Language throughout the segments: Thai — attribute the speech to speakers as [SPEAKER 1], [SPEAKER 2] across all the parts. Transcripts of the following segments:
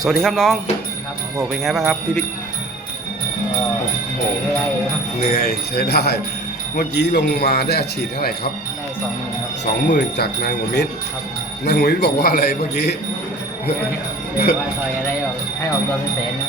[SPEAKER 1] วัสดีครับน้อง
[SPEAKER 2] ครับ
[SPEAKER 1] โอ้โหเป็นไงบ้างครับพี่บิ๊ก
[SPEAKER 2] โอ้เหนื่อยครับ
[SPEAKER 3] เหนื่อยใช้ได้ เมื่อกี้ลงมาได้อาชีพเท่าไหร่ครับ
[SPEAKER 2] ได้20,000ครับ
[SPEAKER 3] 20,000จากนายหัวมิตร
[SPEAKER 2] ครับ
[SPEAKER 3] นายหัวมิตรบอกว่าอะไรเมื่อกี้
[SPEAKER 2] เรียกว่าซอยอะไรออกให้ออกตัวเป็นแสนนะ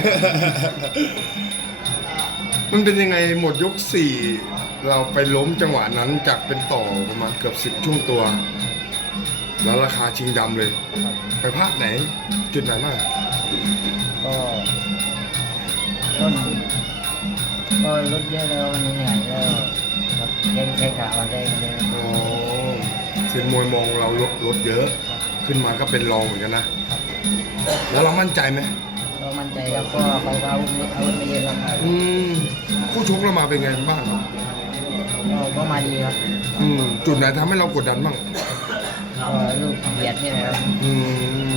[SPEAKER 3] มันเป็นยังไงหมดยก 4 เราไปล้มจังหวะนั้นจากเป็นต่อประมาณเกือบ10ช่วงตัว แล้วราคาชิงดำเลย
[SPEAKER 2] ครับ
[SPEAKER 3] ไปพลาดไหน จุดไหนบ้าง
[SPEAKER 2] ก็ต้นก็ลดเยอะแล้ววันนี้เหนื่อยแล้วครับแค่ขาวันได้เลย
[SPEAKER 3] อ๋อเซียนมวยมองเราลดเยอะ ขึ้นมาก็เป็นรองเหมือนกันนะ
[SPEAKER 2] ครับ
[SPEAKER 3] แล้วเรามั่นใจไหม
[SPEAKER 2] ก็มั่นใจครับก็เขาเอาไม่เยอะครับ
[SPEAKER 3] ผู้ชกเรามาเป็นไงบ้างครับ
[SPEAKER 2] ก็มาดีครับ
[SPEAKER 3] จุดไหนทำให้เรากดดันบ้าง
[SPEAKER 2] ก็ลูกเบียดนี่แหละครับ
[SPEAKER 3] อืม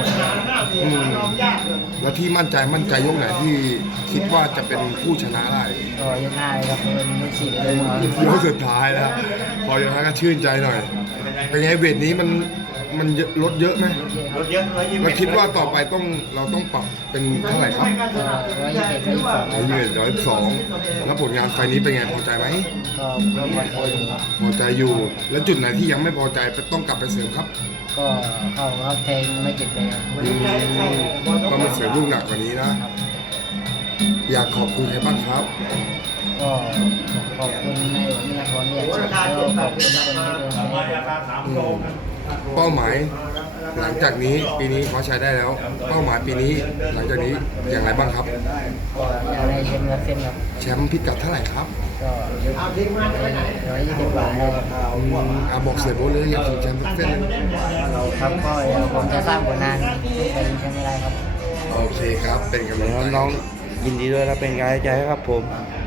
[SPEAKER 3] แล้วที่มั่นใจยกไหนที่คิดว่าจะเป็นผู้ชนะได้
[SPEAKER 2] ก็ยกหน้าเลยครับเป็นลูกศิษย์เลยครับ
[SPEAKER 3] ยกสุดท้ายแล้วพอยกท้ายก็ชื่นใจหน่อย เป็นไงเวทนี้มันลดเยอะไหม
[SPEAKER 2] รถเยอะ
[SPEAKER 3] เราคิดว่าต่อไปเราต้องปรับเป็นเท่าไหร่ครับ
[SPEAKER 2] 121
[SPEAKER 3] 122แล้วผลงานไฟล์นี้เป็นไงพอใจไหม
[SPEAKER 2] ก็พอใจอยู่ครับ
[SPEAKER 3] พอใจอยู่ แล้วจุดไหนที่ยังไม่พอใจต้องกลับไปเสริมครับ
[SPEAKER 2] ก็เข้าครับแทงไม่ติดเลยครับ
[SPEAKER 3] ต้องมาเสริมลูกหนักกว่านี้นะ อยากขอบคุณใครบ้างครับ
[SPEAKER 2] ก็ขอบคุณในวันนี้ขอเรียกแล้วขอบคุณคนที่เดินให้
[SPEAKER 3] เป้าหมายหลังจากนี้ปีนี้ขอใช้ได้แล้ว เป้าหมายปีนี้หลังจากนี้อย่างไรบ้างครับ
[SPEAKER 2] ก็อยากได้เช่นครับเส้นครับ
[SPEAKER 3] แชมป์พิกัดเท่าไหร่ครับ
[SPEAKER 2] ก็120 บาทได้ครับ
[SPEAKER 3] บอกเสียโบ๊ทเลยอยากถึงแชมป์ทุกเส้น
[SPEAKER 2] ครับก็เดี๋ยวผมจะสร้างผลงานให้เป็นแชมป์ไม่ได้ครับ
[SPEAKER 3] โอเคครับ เป็นกำลังใจ
[SPEAKER 1] น้องยินดีด้วยและเป็นกำลังใจให้ครับผม
[SPEAKER 2] ค